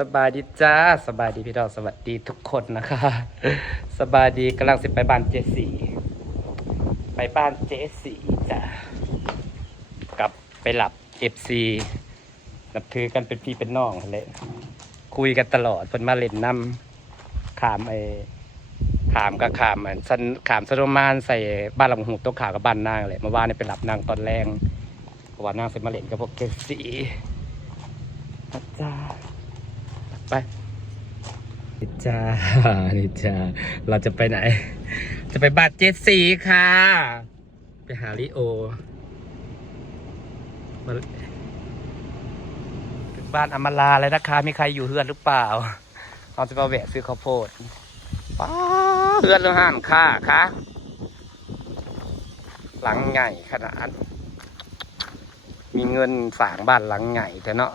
สบายดีจ้าสบายดีพี่น้องสวัสดีทุกคนนะคะสบายดีกำลังสิไปบ้านเจสี่ไปบ้านเจสี่จ้ะกับไปหลับFCนับถือกันเป็นพี่เป็นน้องเลยคุยกันตลอดเพิ่นมาเล่นน้ำขามขามกับขามสันขามสะดมานใส่บ้านหลังหูตัวขาวกับบ้านนางเลยเมื่อวานนี่ไปหลับนางตอนแรงเพราะว่านางเสร็จมาเล่นกับพวกเจสี่จ้าไปนิจ้านิจ้าเราจะไปไหนจะไปบ้านเจสซี่ค่ะไปหาลิโอถึงบ้านอมราเลยนะคะมีใครอยู่เฮือนหรือเปล่าเราจะมาแวะซื้อข้าวโพดป้าเฮือนเรื่องห้านค่าค่ะหลังใหญ่ขนาดมีเงินฝางบ้านหลังใหญ่แต่เนาะ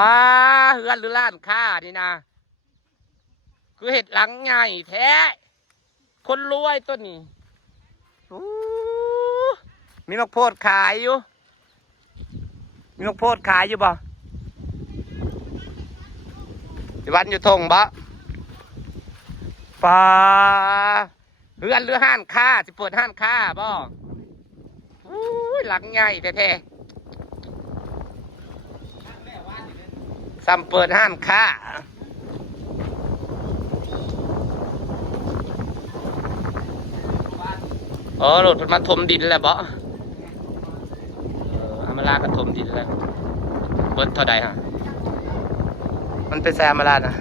ป้าเฮือนหรือร้านค้านี่นะคือเห็ดหลังใหญ่แท้คนรวยต้นนี้มีนกโพดขายอยู่มีนกโพดขายอยู่บ่ที่วันอยู่ทงบ่ป้าเฮือนหรือห้านค้าสิเปิดห้านค้าบ่หลังใหญ่แท้ซ้ำเปิดห้านค้ารถมันมาถมดินแล้วบ่อำมาลาก็ถมดินแล้วเบิดเท่าใดฮะมันเป็นแซมมาลานะ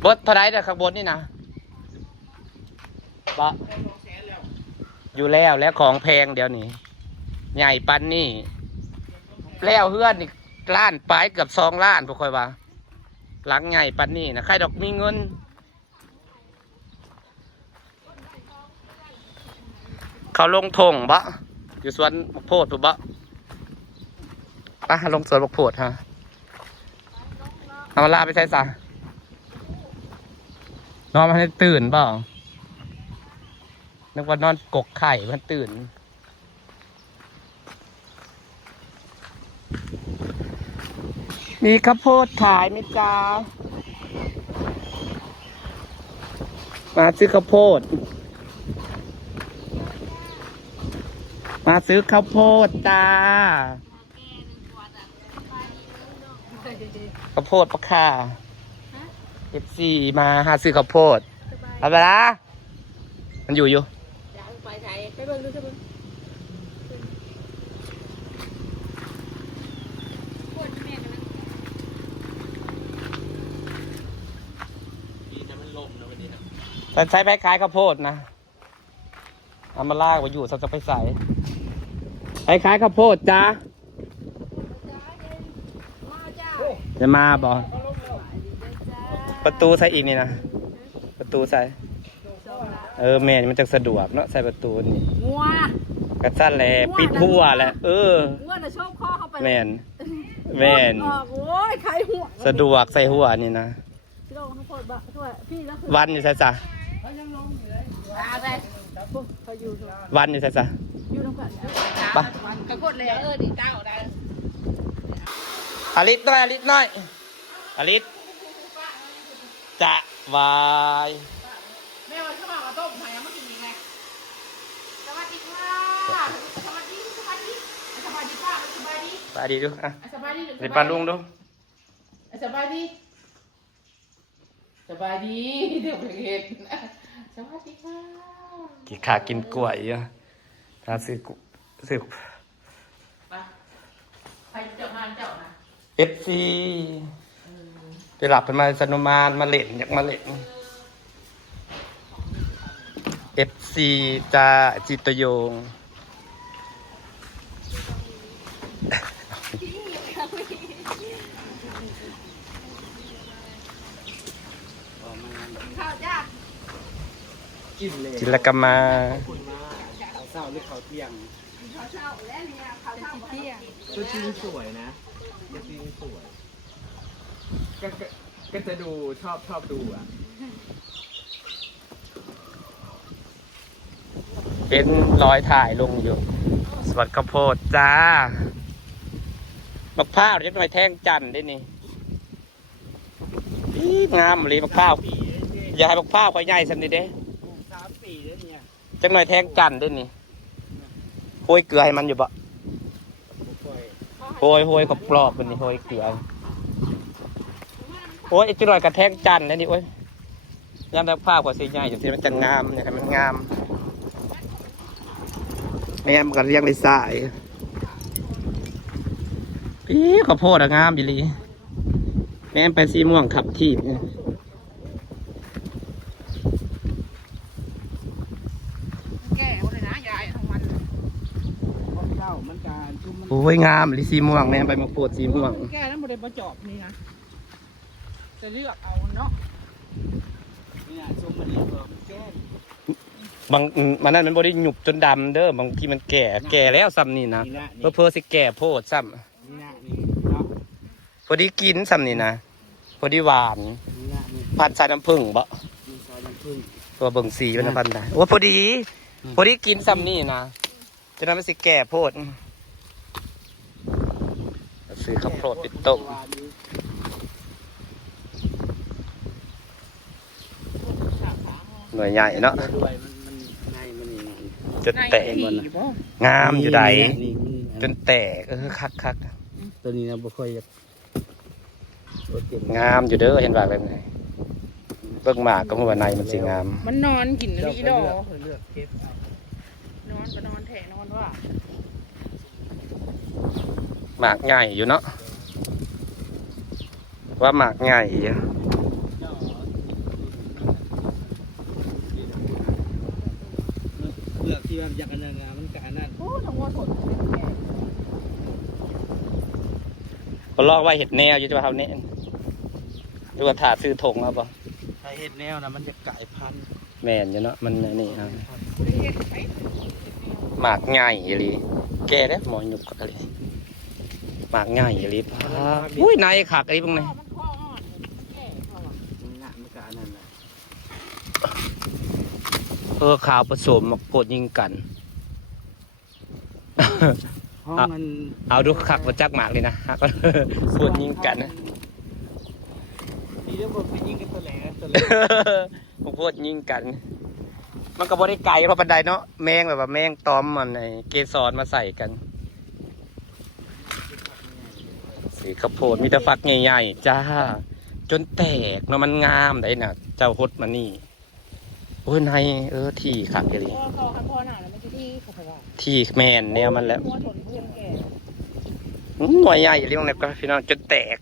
เบิดเท่าใดเด้อข้างบนนี่นะบ่อยู่แล้วของแพงเดี๋ยวนี้ใหญ่ปันนี่แล้วเฮือนนี่ล้านปลายเกือบ2 ล้านพวกคอยว่าหลังใหญ่ปันนี่นะใครดอกมีเงินเขาลงทงบะอยู่สวนบักโพดถูกบะไปลงสวนบักโพดฮะเอามาลาไปใช้ซะนอนมาให้ตื่นเปล่านึกว่านอนกกไข่มันตื่นมีข้าวโพดขายไหมจ้ามาซื้อข้าวโพดมาซื้อข้าวโพดจ้าข้าวโพดปะค่ะFCมาหาซื้อข้าวโพดเอาไปละมันอยู่ไปไหนไปเบิ่งดูสิเบิ่งใช้ไปขายข้าวโพดนะเอามาลากไปอยู่สักจะไปใส่ไปขายข้าวโพดจ้าจะมาบ่ประตูใส่อีกนี่นะประตูใส่แม่มันจะสะดวกเนาะใส่ประตูนี่งัวกระสั้นแหละปิดหัวแหละงัวน่ะชอบข้อเข้าไปแม่นโอ้ยใครหัวสะดวกใส่หัวนี่นะวันอยู่ใส่จ้ะวันอยู่ใส่จ้ะปะกระโดดเลยดิเจ้าได้อลิศน้อยอลิศจะวายแม่วันข้าวหมากต้มหอยมากินยังไงสวัสดีค่ะสวัสดีป้าสบายดีดูอ่ะสบายดีดิปลาลุงดูสบายดีเดี๋ยวไปเห็นสวัสดีค่ะกินขากินกล้วยอ่ะถ้าซื้อใครจะมาเจ้านะFC ไปหลับเป็นมาสนุมานมาเล่นอยากมาเล่น FC จ้าจิตโยงจิลกมาเศร้าหรือเขาเที่ยงเขาเศร้าแล้วเนี่ยเขาเที่ยงตัวจริงสวยนะตัวจริงสวยก็จะดูชอบดูอ่ะ เห็นรอยถ่ายลงอยู่สวัสดีข้าวโพดจ้าบักพร้าวเรียกหน่อยแท่งจันทร์ได้นี่งามเลยบักพร้าวอย่าให้บักพร้าวไปใหญ่สักนิดเด้3 ปีได้เนี่ยจังหน่อยแท่งจันทร์ได้นี่โหยเกลือให้มันอยู่บ่โหยกับปลอบมันนี่โหยเกลือโอ้ยจังหน่อยกระแท่งจันทร์ได้นี่โอ้ยยามบักพร้าวกว่าสีใหญ่จนทีมันจะงามเนี่ยมันงามแม่มันก็เรียงเลยสายพี่ข้าวโพดงามอยู่ลีแม่ไปสีม่วงขับทีบเนี่ยแก่เลยนะยายทั้งวันเจ้ามันการชุ่มมัน โอ้ยงามลิสีม่วงแม่ไปมาโพดสีม่วงแก่แล้วมันเลยประจอบนี่นะจะเลือกเอาเนาะนี่นะชุ่มมันเลือกมันแก่บางมันนั่นมันบริหยุบจนดำเด้อบางทีมันแก่แล้วซ้ำนี่นะเพื่อสิแก่โพดซ้ำพอดีกินซ้ำนี่นะพอดีหวานพันใส่น้ำผึ้งบ่ตัวเบิ่งสีเป็นพันได้โอ้พอดีกินซ้ำนี่นะจะนั้นมันสิแก่โพดซื้อข้าวโพดปิดโต๊ะหน่วยใหญ่เนาะจนแตกงามอยู่ใดจนแตกคักตัวนี้นะบ่ค่อยงามอยู่เด้อเห็นว่าแบบไหนเบิ่งหมากก็หัวในมันสิงามมันนอนกินนี่ดอกนอนก็นอนแถนอนว่าหมากใหญ่อยู่เนาะว่าหมากใหญ่เลือกที่แบบอยากกันงามมันกะนั่นโอ้ทั้งวันสดก็ลอกไว้เห็ดแนวอยู่ที่ว่าเท่านี้ดูว่าถาซื้อถงเอาป่ะถ้าเห็ดแนวนะมันจะกลายพันธุ์แม่นอยู่เนาะมันนี่นะหมากใหญ่เลยแก่แล้วหมอหยุกอะไรหมากใหญ่เลยป้าอุ้ยนายขักอะไรบ้างเนี่ยข่าวผสมมาโกดยิงกันเอาดูขักมาจักหมากเลยนะฮะก็โกดยิงกันนะดีแล้วผมไปยิงกันตัวแหลผมโกดยิงกันมันก็บริไก่เพราะบันไดเนาะแมงแบบว่าแมงตอมมันไอเกสรมาใส่กันสีข้าวโพดมีแต่ฟักใหญ่ๆจ้าจนแตกเนาะมันงามได้น่ะเจ้าฮดมานี่โอ้ยนายที่ขักเลยที่แมนแนวมันแล้วหน่วยใหญ่เรียกว่าไงก็พี่น้องจนแตก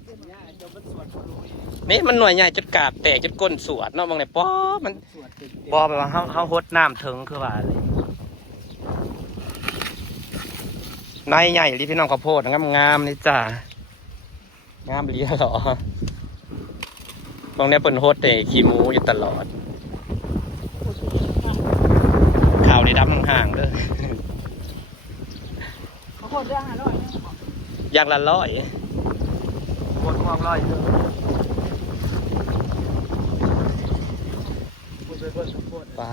นี่มันหน่วยใหญ่จนกาบแตกจนก้นสวดเนาะบางเนี่ยป๊อมันป๊อไปว่าเขาฮดน้ำถึงคือว่าเลยนายใหญ่รีพี่น้องข้าวโพดงามๆนี่จ้างามเลี้ยหรอบางเนี่ยเปิ่นฮดแต่ขี้หมูอยู่ตลอดข่าวในดำห่างๆเลยเขาโคตรเรื่องอร่อยอย่างละ100โคตรมอง100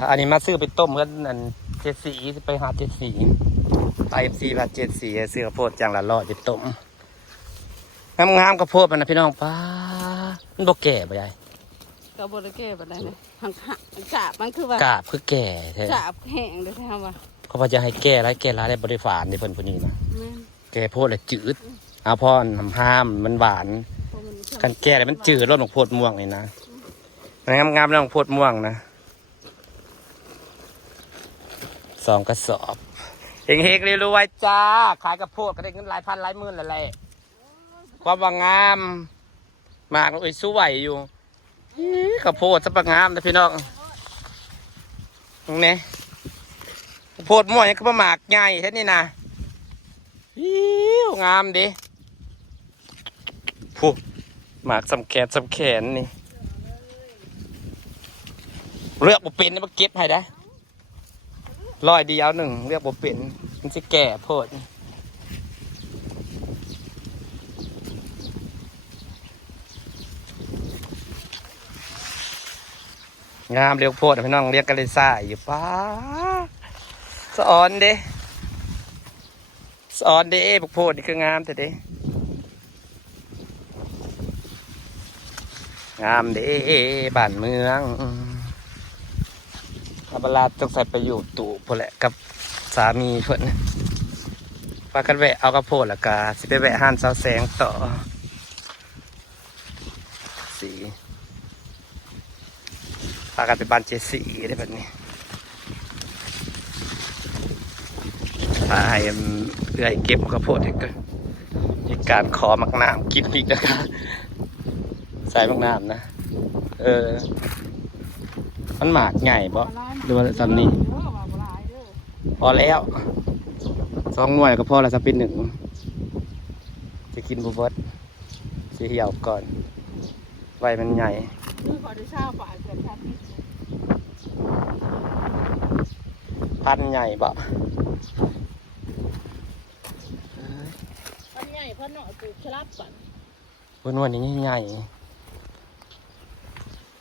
อันนี้มาซื้อไปต้มกันนั่น74ไปหา74ไปFCบาท74ซื้อข้าวโพดอย่างละ100ไปต้มงามๆข้าวโพดมันนะพี่น้องป้ามันบ่แก่บ่ยายก็บ่ได้แก่บ่ได้นะกาบมันคือว่ากาบคือแก่แท้กาบแห้งเลยแท้ว่าเขาพอจะให้แก่ร้ายได้บริฝานในเพิ่นผู้นี้นะแก่โพดเลยจืดเอาพ่อห้ามมันหวานกันแก่เลยมันจืดรสของโพดม่วงนี่นะงามๆแล้วของโพดม่วงนะ2 กระสอบเฮงๆรวยๆจ้าขายกระโพดก็ได้เงินหลายพันหลายหมื่นอะไรความว่างามมากเลยสู้ไหวอยู่ข้าวโพดสับงามนะพี่น้องตรงนี้ข้าวโพดม่วงยังก็มาหมากใหญ่แค่นี้นะงามดิผู้หมากสำแขนนี่เลือกบุเป็นนี่มาเก็บให้ได้100เดียว1เลือกบุเป็นมันจะแก่โพดงามเรียกโพดพี่น้องเรียกกันเลยซ่าอยู่ป้า สอนเด้สอนเด้พวกโพดนี่คืองามแต่เด้งามเด้บ้านเมืองอาบลาต้องใส่ไปอยู่ตู่พอแหละกับสามีเพิ่นพากันแวะเอากระโพดแล้วก็สิไปแวะห้านเสาแสงต่อสีพากันไปบ้านเจสีได้แบบนี้พาให้เพื่อให้เก็บกระโพดอีกก็มีการขอมักน้ำกินอีกนะครับใส่มักน้ำนะมันหมากใหญ่บ่หรือว่าตอนนี้ พอแล้ว2 หน่วยก็พอแล้วจะเป็น1จะกินบุบดจะเหี่ยวก่อนใบมันใหญ่พันใหญ่บ่พันใหญ่พันเนาะปลูกชลับก่อน บนวันนี้ใหญ่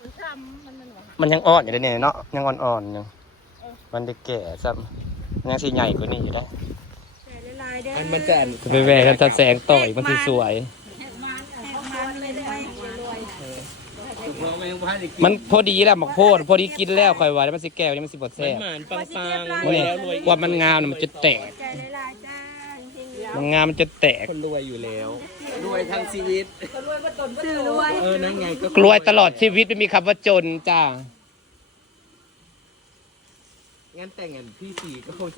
มันช้ำมันหวาน มันยังอ่อนอยู่เลยเนี่ยเนาะยังอ่อนๆอยู่มันได้แก่ซ้ำมันยังสีใหญ่กว่านี้อยู่ได้ มันจะ ไปแหวกกันจะแสงต่อยมันสวยมันพอดีแล้วหมกโพดพอดีกินแล้วคอยไว้แล้วมันสิแก้วนี่มันสิบดแซ่บ หมานปัง ว่ามันงามมันจะแตกมันงามมันจะแตก คนรวยอยู่แล้ว รวยทั้งชีวิตนั่นไงก็ กลวยตลอดชีวิตไม่มีคำว่าจนจ้า งั้นแต่งกันพี่สีก็คง